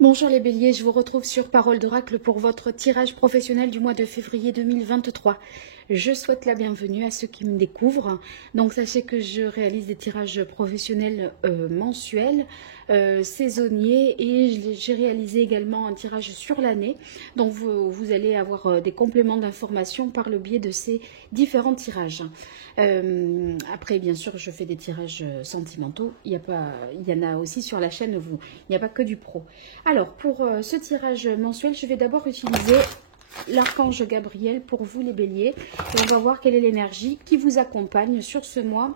Bonjour les béliers, je vous retrouve sur Parole d'Oracle pour votre tirage professionnel du mois de février 2023. Je souhaite la bienvenue à ceux qui me découvrent. Donc sachez que je réalise des tirages professionnels mensuels, saisonniers, et j'ai réalisé également un tirage sur l'année. Donc vous allez avoir des compléments d'informations par le biais de ces différents tirages. Après, bien sûr, je fais des tirages sentimentaux. Il y en a aussi sur la chaîne, il n'y a pas que du pro. Alors, pour ce tirage mensuel, je vais d'abord utiliser l'archange Gabriel pour vous les béliers. Et on va voir quelle est l'énergie qui vous accompagne sur ce mois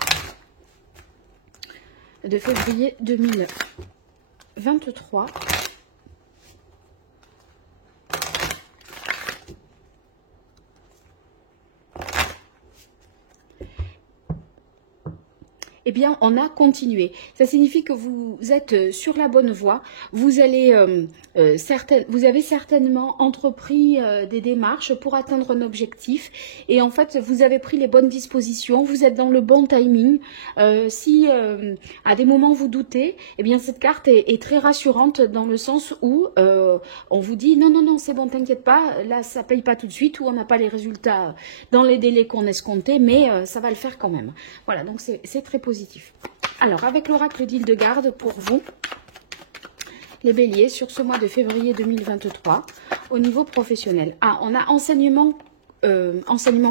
de février 2023. Eh bien, on a continué. Ça signifie que vous êtes sur la bonne voie. Vous avez certainement entrepris des démarches pour atteindre un objectif. Et en fait, vous avez pris les bonnes dispositions. Vous êtes dans le bon timing. Si à des moments vous doutez, eh bien, cette carte est très rassurante dans le sens où on vous dit non, non, non, c'est bon, t'inquiète pas. Là, ça paye pas tout de suite ou on n'a pas les résultats dans les délais qu'on escomptait, mais ça va le faire quand même. Voilà, donc c'est très positif. Alors, avec l'oracle d'Hildegarde pour vous, les béliers, sur ce mois de février 2023, au niveau professionnel. Ah, on a enseignement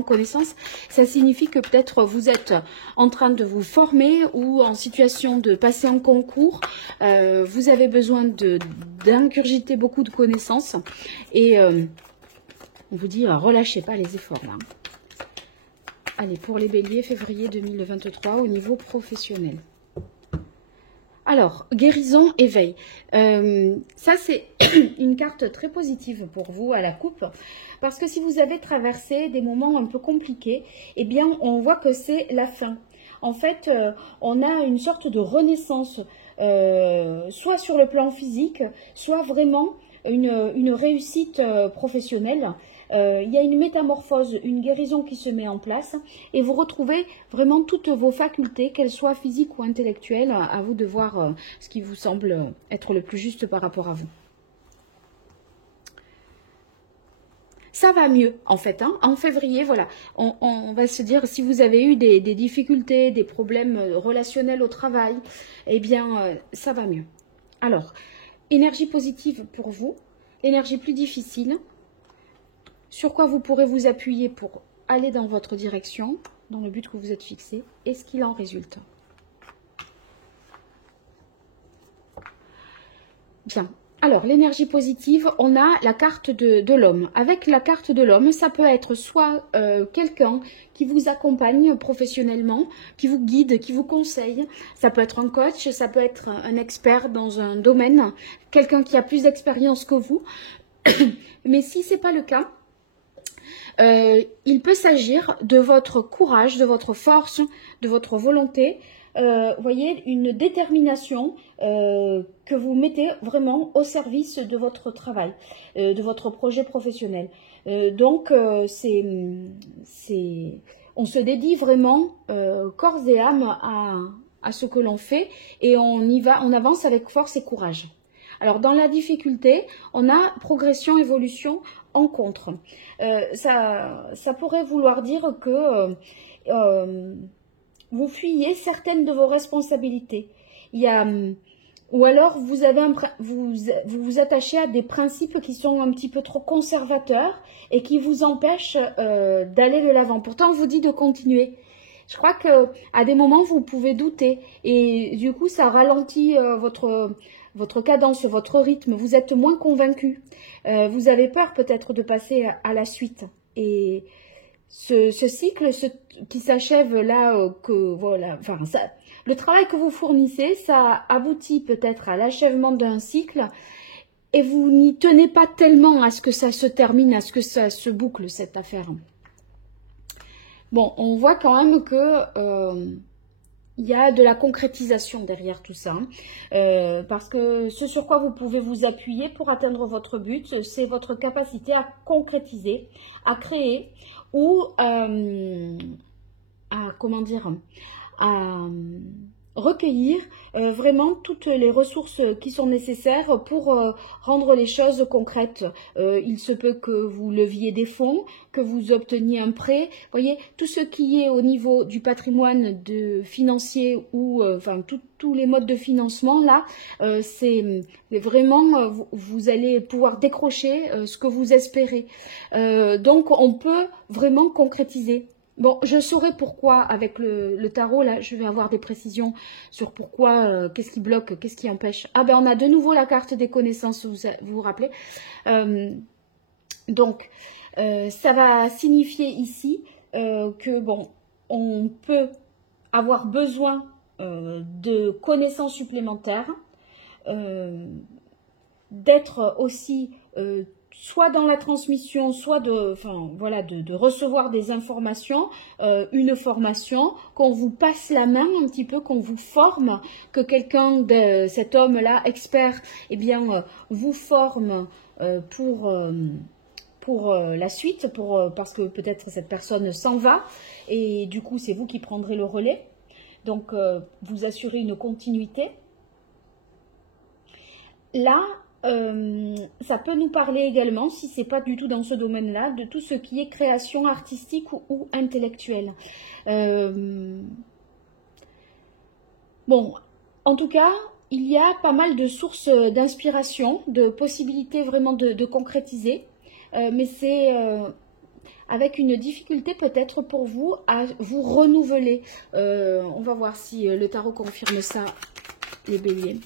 connaissance. Ça signifie que peut-être vous êtes en train de vous former ou en situation de passer un concours. Vous avez besoin d'ingurgiter beaucoup de connaissances. Et on vous dit, relâchez pas les efforts là. Allez, pour les béliers, février 2023, au niveau professionnel. Alors, guérison, éveil. Ça, c'est une carte très positive pour vous à la coupe. Parce que si vous avez traversé des moments un peu compliqués, eh bien, on voit que c'est la fin. En fait, on a une sorte de renaissance, soit sur le plan physique, soit vraiment une réussite professionnelle. Il y a une métamorphose, une guérison qui se met en place et vous retrouvez vraiment toutes vos facultés, qu'elles soient physiques ou intellectuelles. À vous de voir ce qui vous semble être le plus juste par rapport à vous. Ça va mieux en fait, hein. En février, voilà, on va se dire si vous avez eu des difficultés, des problèmes relationnels au travail, eh bien ça va mieux. Alors, énergie positive pour vous, énergie plus difficile. Sur quoi vous pourrez vous appuyer pour aller dans votre direction, dans le but que vous êtes fixé, et ce qu'il en résulte. Bien. Alors, l'énergie positive, on a la carte de l'homme. Avec la carte de l'homme, ça peut être soit quelqu'un qui vous accompagne professionnellement, qui vous guide, qui vous conseille. Ça peut être un coach, ça peut être un expert dans un domaine, quelqu'un qui a plus d'expérience que vous. Mais si ce n'est pas le cas, il peut s'agir de votre courage, de votre force, de votre volonté. Vous voyez, une détermination que vous mettez vraiment au service de votre travail, de votre projet professionnel. Donc, on se dédie vraiment corps et âme à ce que l'on fait et on avance avec force et courage. Alors, dans la difficulté, on a progression, évolution, rencontre. Ça pourrait vouloir dire que vous fuyez certaines de vos responsabilités. Ou alors vous vous attachez à des principes qui sont un petit peu trop conservateurs et qui vous empêchent d'aller de l'avant. Pourtant, on vous dit de continuer. Je crois qu'à des moments, vous pouvez douter et du coup, ça ralentit votre cadence, votre rythme. Vous êtes moins convaincu. Vous avez peur peut-être de passer à la suite. Et ce cycle qui s'achève là, le travail que vous fournissez, ça aboutit peut-être à l'achèvement d'un cycle et vous n'y tenez pas tellement à ce que ça se termine, à ce que ça se boucle cette affaire. Bon, on voit quand même que il y a de la concrétisation derrière tout ça, parce que ce sur quoi vous pouvez vous appuyer pour atteindre votre but, c'est votre capacité à concrétiser, à créer ou à recueillir vraiment toutes les ressources qui sont nécessaires pour rendre les choses concrètes. Il se peut que vous leviez des fonds, que vous obteniez un prêt. Vous voyez, tout ce qui est au niveau du patrimoine financier ou enfin tous les modes de financement, là, c'est vraiment, vous allez pouvoir décrocher ce que vous espérez. Donc, on peut vraiment concrétiser. Bon, je saurai pourquoi avec le tarot, là, je vais avoir des précisions sur pourquoi, qu'est-ce qui bloque, qu'est-ce qui empêche. Ah ben, on a de nouveau la carte des connaissances, vous vous rappelez. Donc, ça va signifier ici que, bon, on peut avoir besoin de connaissances supplémentaires, d'être aussi soit dans la transmission, soit de recevoir des informations, une formation, qu'on vous passe la main un petit peu, qu'on vous forme, que quelqu'un de cet homme-là, expert, eh bien, vous forme pour la suite, parce que peut-être cette personne s'en va, et du coup, c'est vous qui prendrez le relais. Donc, vous assurez une continuité. Là, ça peut nous parler également, si ce n'est pas du tout dans ce domaine-là, de tout ce qui est création artistique ou intellectuelle. Bon, en tout cas, il y a pas mal de sources d'inspiration, de possibilités vraiment de concrétiser, mais c'est avec une difficulté peut-être pour vous à vous renouveler. On va voir si le tarot confirme ça, les béliers.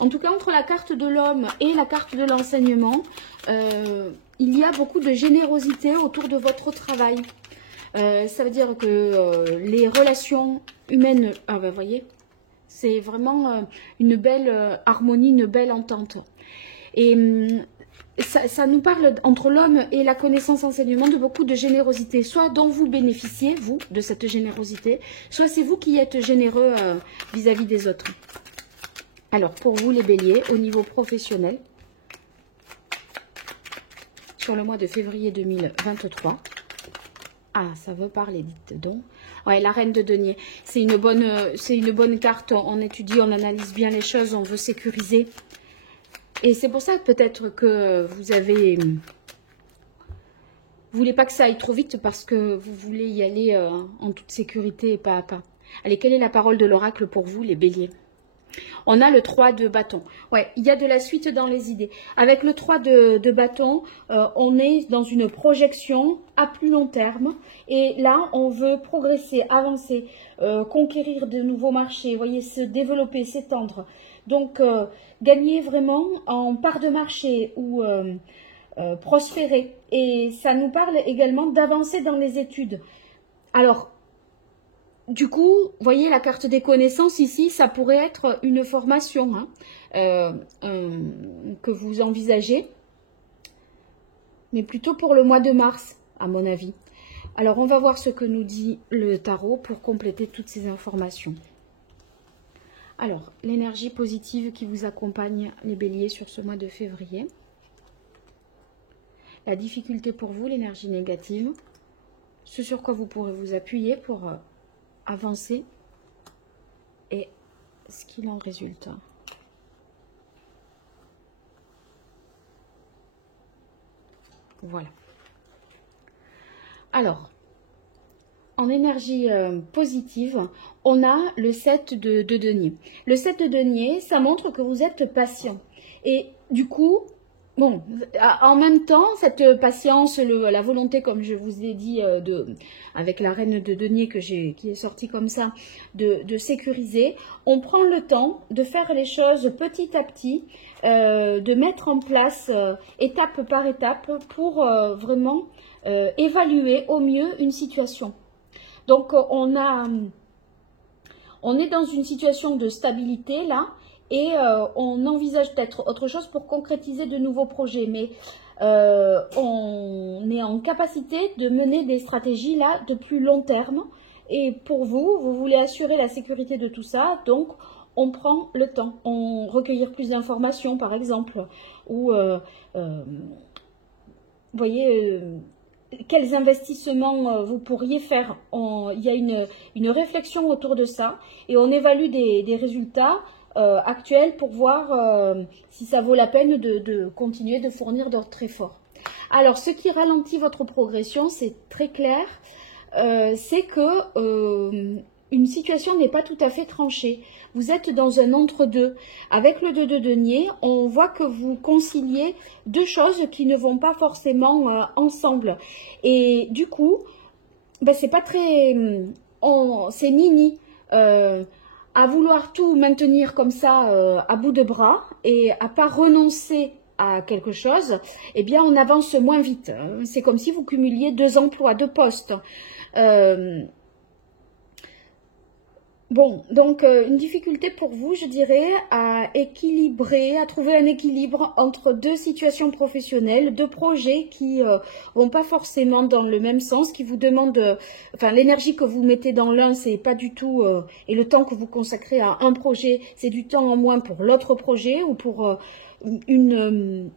En tout cas, entre la carte de l'homme et la carte de l'enseignement, il y a beaucoup de générosité autour de votre travail. Ça veut dire que les relations humaines, ah ben, voyez, c'est vraiment une belle harmonie, une belle entente. Et ça nous parle, entre l'homme et la connaissance enseignement, de beaucoup de générosité, soit dont vous bénéficiez, vous, de cette générosité, soit c'est vous qui êtes généreux vis-à-vis des autres. Alors, pour vous les béliers, au niveau professionnel, sur le mois de février 2023, ah, ça veut parler, dites donc. Ouais, la reine de denier, c'est une bonne carte, on étudie, on analyse bien les choses, on veut sécuriser. Et c'est pour ça peut-être que vous voulez pas que ça aille trop vite parce que vous voulez y aller en toute sécurité et pas à pas. Allez, quelle est la parole de l'oracle pour vous, les béliers ? On a le 3 de bâton. Ouais, il y a de la suite dans les idées. Avec le 3 de bâton, on est dans une projection à plus long terme. Et là, on veut progresser, avancer, conquérir de nouveaux marchés, voyez, se développer, s'étendre. Donc, gagner vraiment en part de marché ou prospérer. Et ça nous parle également d'avancer dans les études. Alors, du coup, vous voyez la carte des connaissances ici, ça pourrait être une formation que vous envisagez, mais plutôt pour le mois de mars, à mon avis. Alors, on va voir ce que nous dit le tarot pour compléter toutes ces informations. Alors, l'énergie positive qui vous accompagne, les béliers, sur ce mois de février. La difficulté pour vous, l'énergie négative. Ce sur quoi vous pourrez vous appuyer pour avancer et ce qu'il en résulte. Voilà. Alors, en énergie positive, on a le 7 de denier. Le 7 de denier, ça montre que vous êtes patient. Et du coup, bon, en même temps, cette patience, la volonté, comme je vous ai dit, avec la reine de denier qui est sortie comme ça, de sécuriser, on prend le temps de faire les choses petit à petit, de mettre en place étape par étape pour vraiment évaluer au mieux une situation. Donc, on est dans une situation de stabilité là, et on envisage peut-être autre chose pour concrétiser de nouveaux projets. Mais on est en capacité de mener des stratégies là de plus long terme. Et pour vous, vous voulez assurer la sécurité de tout ça, donc on prend le temps. On recueillir plus d'informations, par exemple, ou vous voyez, quels investissements vous pourriez faire. Il y a une réflexion autour de ça et on évalue des résultats actuels pour voir si ça vaut la peine de continuer de fournir d'autres efforts. Alors, ce qui ralentit votre progression, c'est très clair, c'est que une situation n'est pas tout à fait tranchée. Vous êtes dans un entre-deux. Avec le 2 de denier, on voit que vous conciliez deux choses qui ne vont pas forcément ensemble. Et du coup, ben, c'est pas très... c'est ni-ni. À vouloir tout maintenir comme ça à bout de bras et à pas renoncer à quelque chose, eh bien on avance moins vite. C'est comme si vous cumuliez deux emplois, deux postes. Bon, donc une difficulté pour vous, je dirais, à équilibrer, à trouver un équilibre entre deux situations professionnelles, deux projets qui vont pas forcément dans le même sens, qui vous demandent, enfin l'énergie que vous mettez dans l'un, c'est pas du tout, et le temps que vous consacrez à un projet, c'est du temps en moins pour l'autre projet ou pour une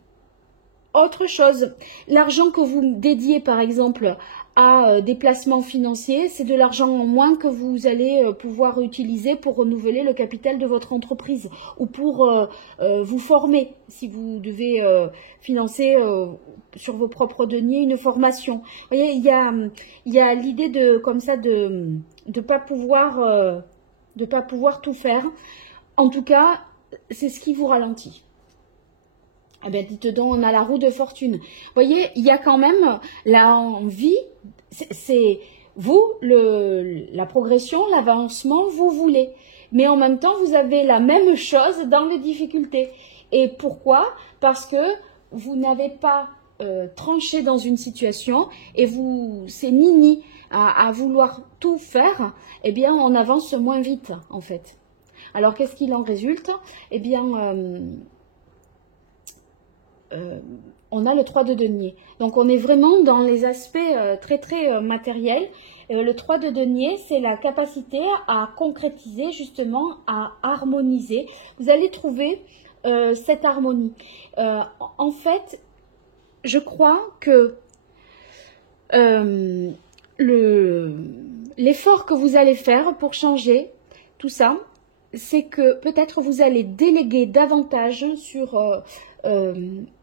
autre chose. L'argent que vous dédiez, par exemple, à des placements financiers, c'est de l'argent en moins que vous allez pouvoir utiliser pour renouveler le capital de votre entreprise ou pour vous former, si vous devez financer sur vos propres deniers une formation. Vous voyez, il y a l'idée de comme ça de pas pouvoir tout faire. En tout cas, c'est ce qui vous ralentit. Eh bien, dites donc, on a la roue de fortune. Vous voyez, il y a quand même l'envie, c'est vous, la progression, l'avancement, vous voulez. Mais en même temps, vous avez la même chose dans les difficultés. Et pourquoi? Parce que vous n'avez pas tranché dans une situation et c'est ni à vouloir tout faire, eh bien, on avance moins vite, en fait. Alors, qu'est-ce qu'il en résulte? Eh bien... on a le 3 de denier. Donc, on est vraiment dans les aspects très, très matériels. Le 3 de denier, c'est la capacité à concrétiser, justement, à harmoniser. Vous allez trouver cette harmonie. En fait, je crois que l'effort que vous allez faire pour changer tout ça, c'est que peut-être vous allez déléguer davantage sur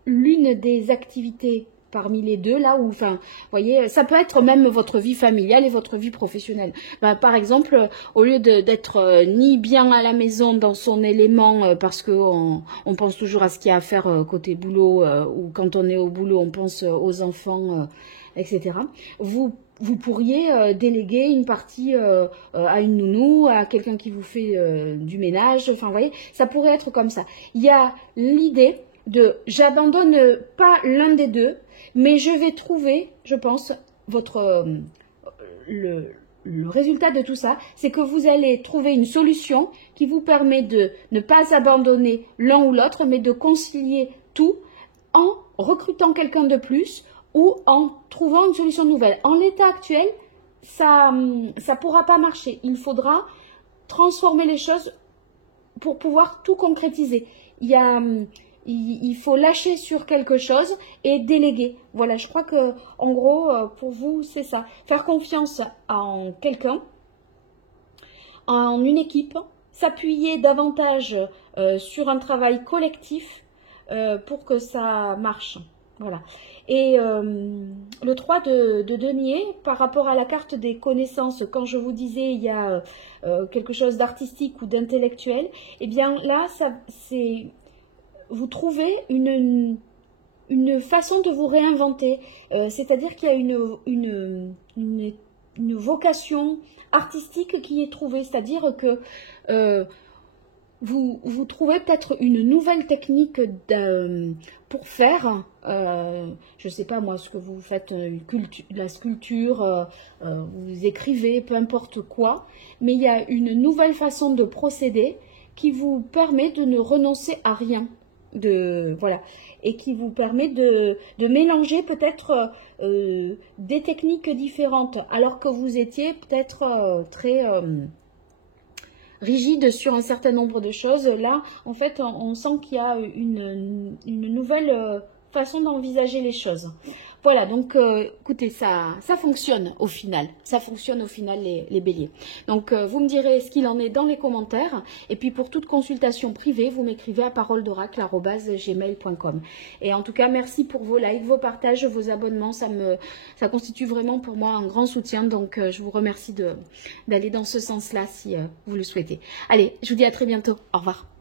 l'une des activités parmi les deux, là où, enfin, vous voyez, ça peut être même votre vie familiale et votre vie professionnelle. Ben, par exemple, au lieu d'être ni bien à la maison dans son élément, parce qu'on pense toujours à ce qu'il y a à faire côté boulot, ou quand on est au boulot, on pense aux enfants, etc. Vous pourriez déléguer une partie à une nounou, à quelqu'un qui vous fait du ménage, enfin, vous voyez, ça pourrait être comme ça. Il y a l'idée j'abandonne pas l'un des deux, mais je vais trouver, je pense, le résultat de tout ça, c'est que vous allez trouver une solution qui vous permet de ne pas abandonner l'un ou l'autre, mais de concilier tout en recrutant quelqu'un de plus ou en trouvant une solution nouvelle. En l'état actuel, ça pourra pas marcher. Il faudra transformer les choses pour pouvoir tout concrétiser. Il faut lâcher sur quelque chose et déléguer. Voilà, je crois que en gros, pour vous, c'est ça. Faire confiance en quelqu'un, en une équipe, s'appuyer davantage sur un travail collectif pour que ça marche. Voilà. Et le 3 de denier, par rapport à la carte des connaissances, quand je vous disais il y a quelque chose d'artistique ou d'intellectuel, eh bien là, c'est... Vous trouvez une façon de vous réinventer, c'est-à-dire qu'il y a une vocation artistique qui est trouvée, c'est-à-dire que vous trouvez peut-être une nouvelle technique pour faire, je ne sais pas moi, ce que vous faites, la sculpture, vous écrivez, peu importe quoi, mais il y a une nouvelle façon de procéder qui vous permet de ne renoncer à rien. Voilà, et qui vous permet de mélanger peut-être des techniques différentes alors que vous étiez peut-être très rigide sur un certain nombre de choses. Là, en fait, on sent qu'il y a une nouvelle façon d'envisager les choses. Voilà, donc écoutez, ça fonctionne au final. Ça fonctionne au final les béliers. Donc vous me direz ce qu'il en est dans les commentaires. Et puis pour toute consultation privée, vous m'écrivez à paroledoracle@gmail.com. Et en tout cas, merci pour vos likes, vos partages, vos abonnements. Ça constitue vraiment pour moi un grand soutien. Donc je vous remercie d'aller dans ce sens-là si vous le souhaitez. Allez, je vous dis à très bientôt. Au revoir.